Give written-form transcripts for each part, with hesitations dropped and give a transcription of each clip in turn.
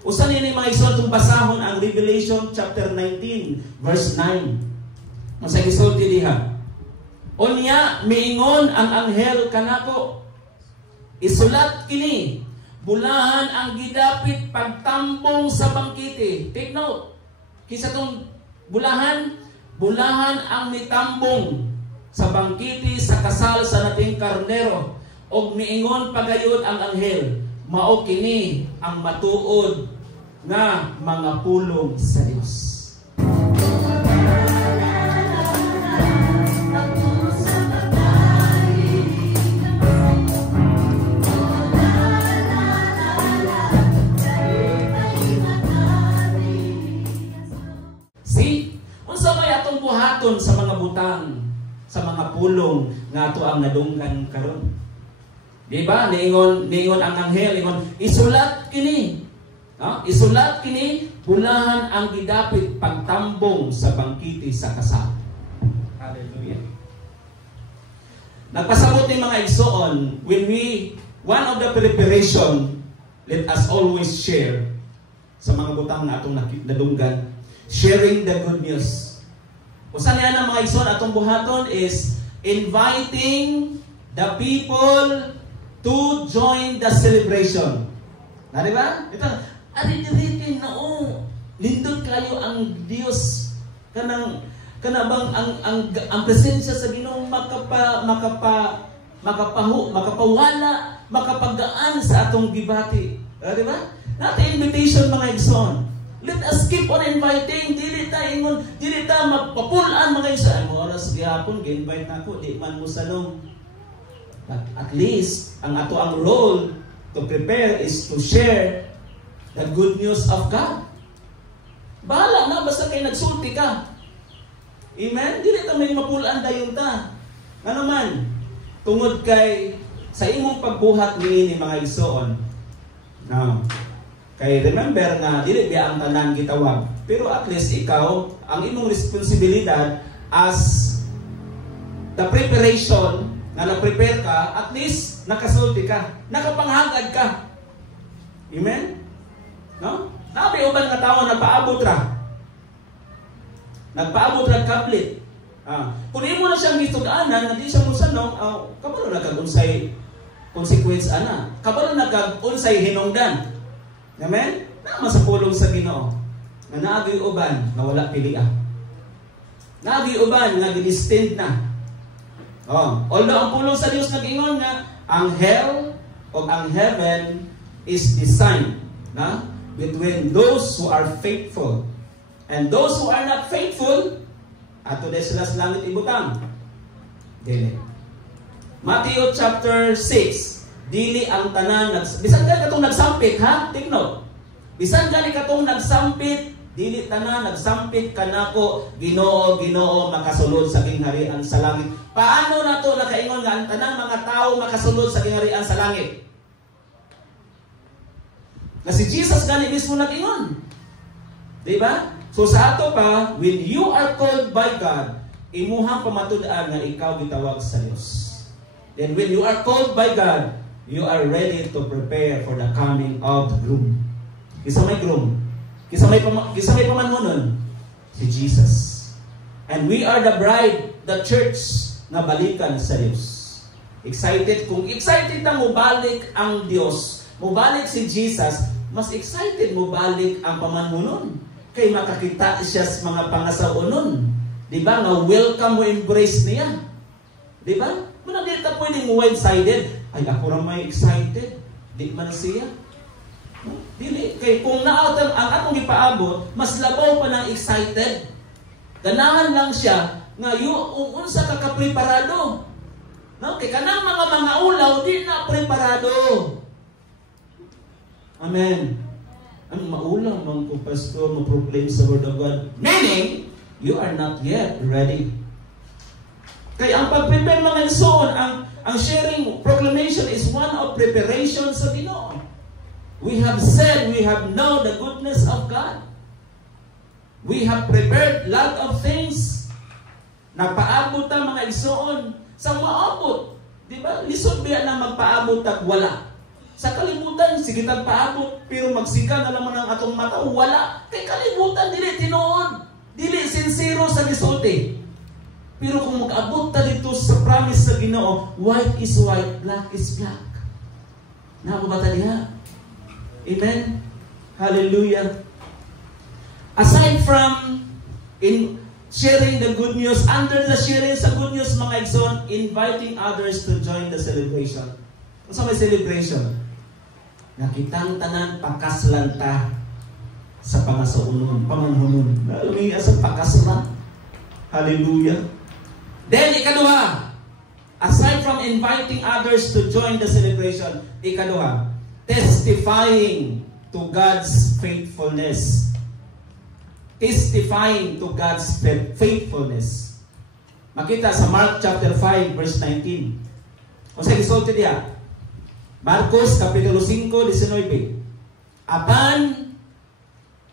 Usa nini mga igsoon itong basahon ang Revelation chapter 19 verse 9. Masa gisulti diha. Unya miingon ang anghel kanako, isulat kini, bulahan ang gidapit pagtambong sa bangkite. Take note. Kisa tong bulahan ang mitambong sa bangkite sa kasal sa nating karnero. Og miingon pagayod ang anghel, mao kini ang matuod nga mga pulong sa Dios. Buhaton sa mga butang, sa mga pulong nga ato ang nadunggan karon. Di ba? Niingon ang anghel, niingon, isulat kini. Isulat kini, bulahan ang gidapit pagtambong sa bangkite sa kasal. Hallelujah. Nagpasabot ni mga igsoon, one of the preparation, let us always share sa mga butang na atong nadunggan, sharing the good news. Usa niya ng mga igsoon atong buhaton is inviting the people to join the celebration. Na di ba? Ito, ari-diritin na lindot kayo ang Dios kanang bang ang presensya sa Ginoo makapawala, makapagaan sa atong gibati. Di ba? Natin invitation mga igsoon. Let us keep on inviting. Dili ta magpapulaan mga isa. Ang oras gihapon, gi-invite na ako, di man mo salong. But at least, ang role to prepare is to share the good news of God. Bahala na, basta kayo nagsulti ka. Amen? Dili ta may mapulaan dayon ta. Ano man, tungod kay sa imong pagbuhat ni mga igsoon. Now, kay remember nga, dili biya ang tanan gitawag. Pero at least ikaw, ang imong responsibilidad as the preparation, na na-prepare ka, at least nakasulti ka, nakapanghagad ka. Amen? No? Nabi uban nga tao nagpaabot ra kaplit. Kung imo na siyang gituganan, hindi siya musanong, kabalo na kag-unsay consequence ana. Kabalo na kag-unsay hinungdan. Amen? Naman sa pulong sa Ginoo. Nga naagi uban na wala pilian. Naagi uban nga gidistinct na. Although ang pulong sa Dios nag-ingon nga ang hell o ang heaven is designed between those who are faithful and those who are not faithful. Ato na sila sa langit ibutang. Dili. Matthew chapter 6. Dili ang tanan bisan ka katong nagsampit ha, take note. Bisan ka ni katong nagsampit, dili tanan nagsampit kanako, Ginoo makasulod sa kingharian sa langit. Paano nato nakaingon nga ang tanang mga tao makasulod sa kingharian sa langit? Na si Jesus gani mismo nag-ingon. Di ba? So sa ato pa, when you are called by God, imuhang pamatud-an nga ikaw gitawag sa Dios. Then when you are called by God, you are ready to prepare for the coming of the groom. Kisa may groom? Kisa may pamanhonon? Si Jesus. And we are the bride, the church, na balikan sa Diyos. Excited? Kung excited na mubalik ang Diyos, mubalik si Jesus, mas excited mubalik ang pamanhonon. Kay makakita siya sa mga pangasaunon. Diba? Nga welcome mo embrace niya. Diba? Muna di ta pwedeng one-sided. Ay, ako rin may excited. Di man siya. Dili. Kay kung naatan ang atong ipaabot, mas labaw pa ng excited. Ganahan lang siya nga unsa ka kapreparado. No? Kay kanang mga ulaw, di na preparado. Amen. Ang maulaw man ko, pastor, mo-proclaim sa word of God. Meaning, you are not yet ready. Kaya ang pag-prepare mga igsoon, ang sharing proclamation is one of preparation sa Ginoo. We have said, we have known the goodness of God. We have prepared lot of things. Nagpaabot ang mga igsoon sa maabot. Di ba? Lisod biya na magpaabot at wala. Sa kalibutan, sige paabot, pero magsika na naman ang atong mata, wala. Kay kalibutan, dili tinuod. Dili sincero sa gisulti. Pero kung mag-abot ta dito sa promise sa Ginoo, white is white, black is black. Nakabata diha? Amen? Hallelujah. Aside from in sharing the good news, under the sharing sa good news, mga igsoon, inviting others to join the celebration. Kung sa may celebration, nakitang tanan pakaslan ta sa pangasaunon, pamanhunon. Lumiya sa pakaslan. Hallelujah. Then, ikaduha, aside from inviting others to join the celebration, ikaduha, testifying to God's faithfulness. Testifying to God's faithfulness. Makita sa Mark chapter 5, verse 19. O sa gisulti diya, Marcos kapitulo 5, 19. Apan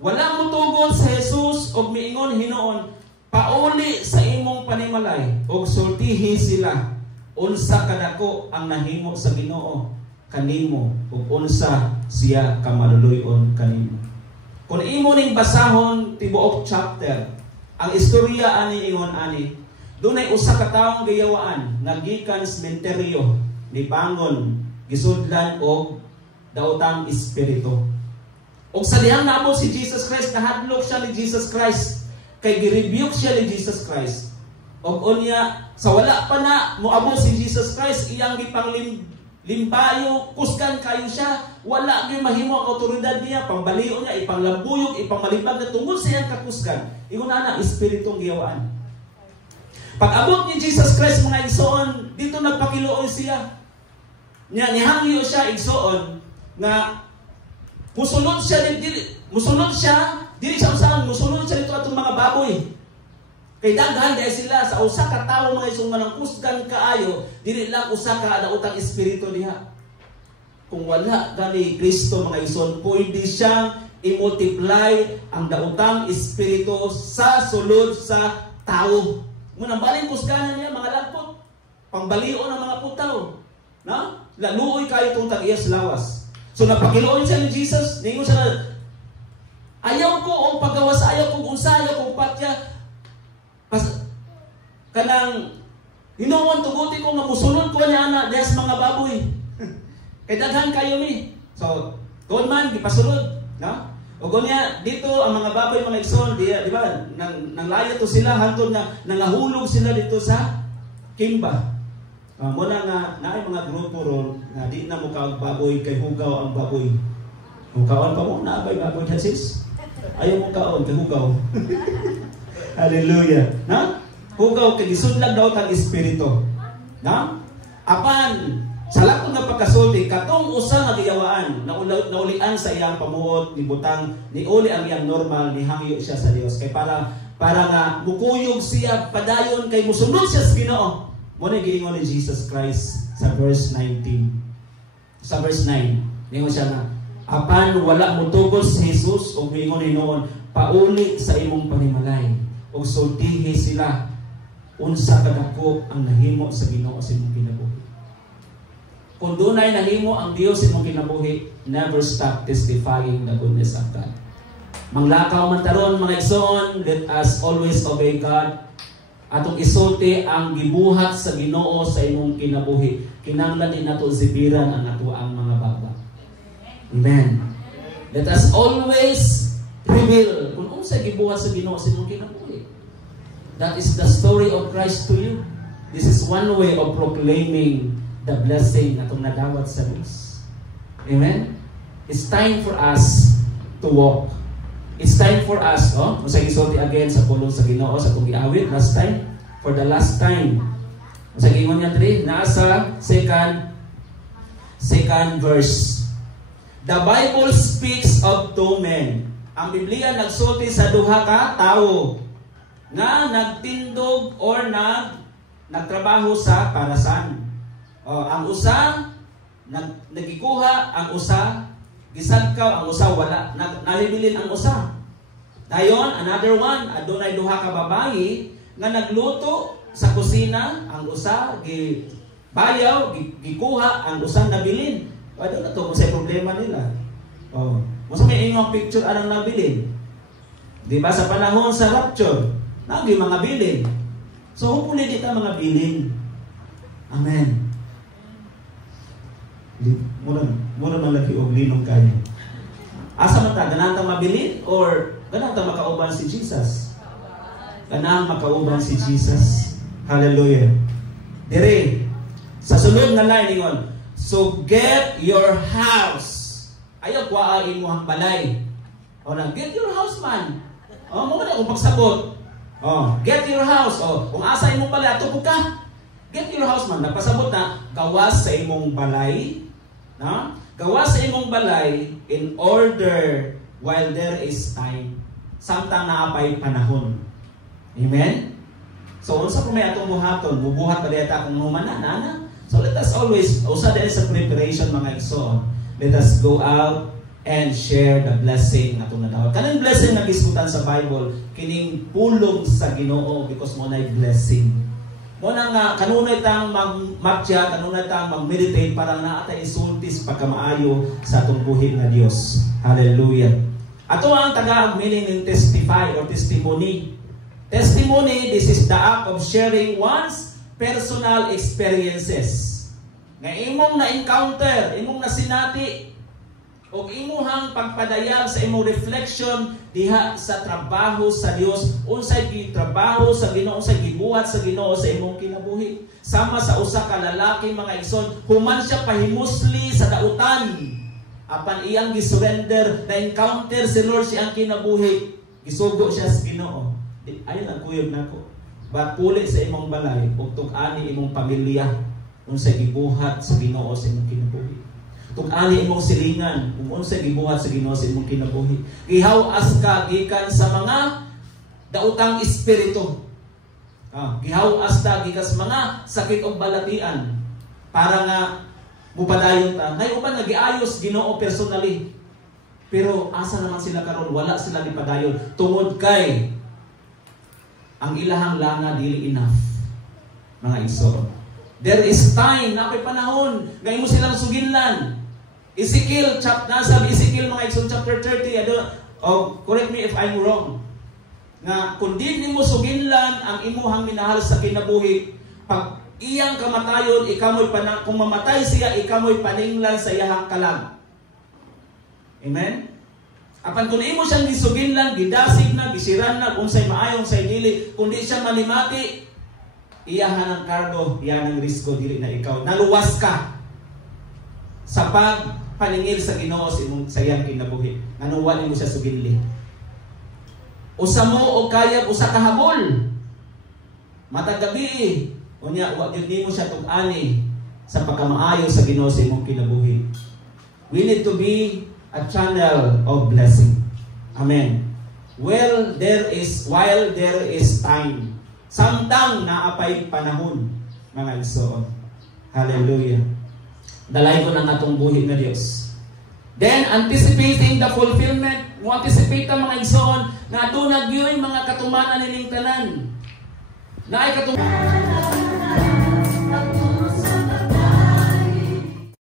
wala mo tugod sa Jesus og miingon hinoon, pauli sa imong panimalay og sultihi sila unsa kadako ang nahimo sa Ginoo kanimo ug unsa siya kamaluluyon kanimo. Kung imo ning basahon tibuok chapter, ang istorya ani ingon ani, dunay usa ka taong gayawaan nga gikan sa sementeryo ni bangon gisudlan og daotang espiritu. Og sa dihang naabot si Jesus Christ, nahadlok siya ni Jesus Christ, kay girebuke siya ni Jesus Christ. Og unya sa wala pa na moabot si Jesus Christ, iyang gipanglimbayo, kusgan kayo siya, wala gyud mahimo ang awtoridad niya, pangbalion niya, ipanglambuyog, ipangmalibag na tungod sa iyang kakusgan. Ingon ana espiritong giyawaan. Pag abot ni Jesus Christ, mga igsoon, dito nagpakiluoy siya. Nihangyo siya igsoon nga musunod siya dili siya usahan, musunod siya dito atong mga baboy. Kay daghan dahil sila sa usa ka tawo mga isong manangkusgan kaayo, dili lang usa ka daotang espiritu diha. Kung wala gani Kristo mga ison, pwede siyang i-multiply ang daotang espiritu sa sulod sa tao. Munang baling kusganan niya mga lagpot, pangbalion ng mga putaw. No? Laluoy kayo itong tag-iyas lawas. So napakiloon siya ni Jesus, ningon siya na, ayaw ko ang paggawas, ayaw kong unsa, ayaw kong patya. Kanang, hinuon tuguti ko nga musunod ko niya na diyas mga baboy. Kay daghan kayo ni. So, doon man, ipasunod. No? O niya, dito ang mga baboy, mga igsoon, di ba? Nanglaya to sila, hantod na nangahulog sila dito sa kimba. Muna nga, naay mga grupo ron, na di na mukha baboy, kay hugaw ang baboy. Hugawan pa mo, naabay baboy na sis. Ayaw mukhaon, kay hugaw. Hallelujah. Na? Hugaw, kay isudlag daw tang espiritu. Na? Apan, sa lakong nga pagkasulti, katong usa nga giyawaan, naulian sa iyang pamuot, ni butang, ni uli ang iyang normal, ni hangyo siya sa Dios. Kay para nga, mukuyog siya, padayon, kay musunod siya sa Ginoo. Muna giingon ni Jesus Christ sa verse 19. Sa verse 9, ningon siya na, apan wala mo tugod si Jesus o mingon hinoon, pauli sa imong panimalay o sultihi sila unsa kadako ang nahimo sa Ginoo sa imong kinabuhi. Kung dunay nahimo ang Dios sa imong kinabuhi, never stop testifying the goodness of God. Manglakaw man taron mga igsoon, let us always obey God. Atong isulti ang gibuhat sa Ginoo sa imong kinabuhi. Kinahanglan din nato zibiran ang atuang mga baba. Amen. Let us always reveal kung unsa gibuhat sa Ginoo sa imong kinabuhi. That is the story of Christ to you. This is one way of proclaiming the blessing atong nadawat sa Dios. Amen. It's time for us to walk. It's time for us, sa gisulti again sa pulong sa Ginoo sa atong giawit last time, for the last time. Sa gingon niya diri, nasa second verse. The Bible speaks of two men. Ang Biblia nagsulti sa duha ka tawo nga nagtindog or nagtrabaho sa karasan. Ang usa nagikuha, ang usa gisagkaw, ang usa wala. Nalibilin ang usa. Dayon, another one, adunay duha ka babayi nga nagluto sa kusina, ang usa gibayaw, gikuha, ang usa nabilin. Pwede na to kung sa problema nila. Oh, mas may ingong picture anang nabilin. Di ba sa panahon sa rapture, nagi mga bilin. So hopefully dito mga bilin. Amen. Muna man lagi og linong kayo. Asa man ta ganang ta mabilin or ganang ta makauban si Jesus? Ganang makauban si Jesus. Hallelujah. Dire sa sulod nga line ingon, so get your house. Ayaw kuwaain mo ang balay. O na, get your house man. O, mo na kung pagsabot. O, get your house. O, kung asa imong balay, atupog ka. Get your house man. Napasabot na, gawas sa imong balay. No? Gawas sa imong balay in order while there is time. Samtang naapay panahon. Amen? So, unsa kung may atong buhaton, bubuhat pa dito kung humana, nana. So, let us always, usa din sa preparation mga igsoon, let us go out and share the blessing na itong natawag. Kanang blessing na gisgutan sa Bible, kining pulong sa Ginoo because mo na'y blessing. Mo na nga, kanunay tang mag-matcha, kanunay tang mag-meditate para naatay isultis pagkamaayo sa itong buhi na Diyos. Hallelujah. Ato ang taga meaning ng testify or testimony. Testimony, this is the act of sharing one's personal experiences. Nga imong na-encounter, imong nasinati, o imuhang pagpadayag sa imong reflection diha sa trabaho sa Dios, unsay gitrabaho sa Ginoo, unsay gibuhat sa Ginoo sa imong kinabuhi. Sama sa usa ka lalaki mga igsoon, human siya pahimusli sa dautan. Apan iyang gisurrender, na-encounter si Lord siyang kinabuhi. Gisugo siya sa Ginoo. Ayun ang kuyog nako. Puli sa imong balay, ug tug-ani imong pamilya, unsay gibuhat sa Ginoo sa imong kinabuhi. Tug-ani imong silingan, kung unsay gibuhat sa Ginoo sa imong kinabuhi. Gihaw-as ka gikan sa mga daotang espiritu. Gihaw-as ta gikan sa mga sakit ug balatian para nga mupadayon ta. Nay uban nagiayos Ginoo personally. Pero asa naman sila karon? Wala sila gipadayon tungod kay ang ilahang langa dili enough. Mga igsoon. There is time, napay panahon, ngayon mo silang suginlan. Ezekiel, nasa Ezekiel mga igsoon chapter 30, correct me if I'm wrong. Nga, kung di mo suginlan ang imuhang minahal sa kinabuhi, pag iyang kamatayon, kung mamatay siya, ikamoy paninglan sa iyahang kalag. Amen? Apan kung imo siyang gisuginlan, gidasig na, gisiran na, kung sa'y maayong sa'y dili, kung di siya manimati, iyahan ang kargo, iyahan ang risko, dili na ikaw. Naluwas ka sa pagpaningil sa Ginoo sa iyang kinabuhi. Nanuwan mo siya suginli. Usa mo o kaya, usa kahabol. Matag gabi, unya, wag yun mo siya tug-ani sa pagkamaayo sa Ginoo sa imong kinabuhi. We need to be a channel of blessing. Amen. While there is time. Samtang naapay panahon, mga igsoon. Hallelujah. Dalay ko ng atong buhi na Dios. Then, anticipating the fulfillment. Mo anticipate ang mga igsoon na dunag yun mga katumanan nining tanan. Na ay katumanan.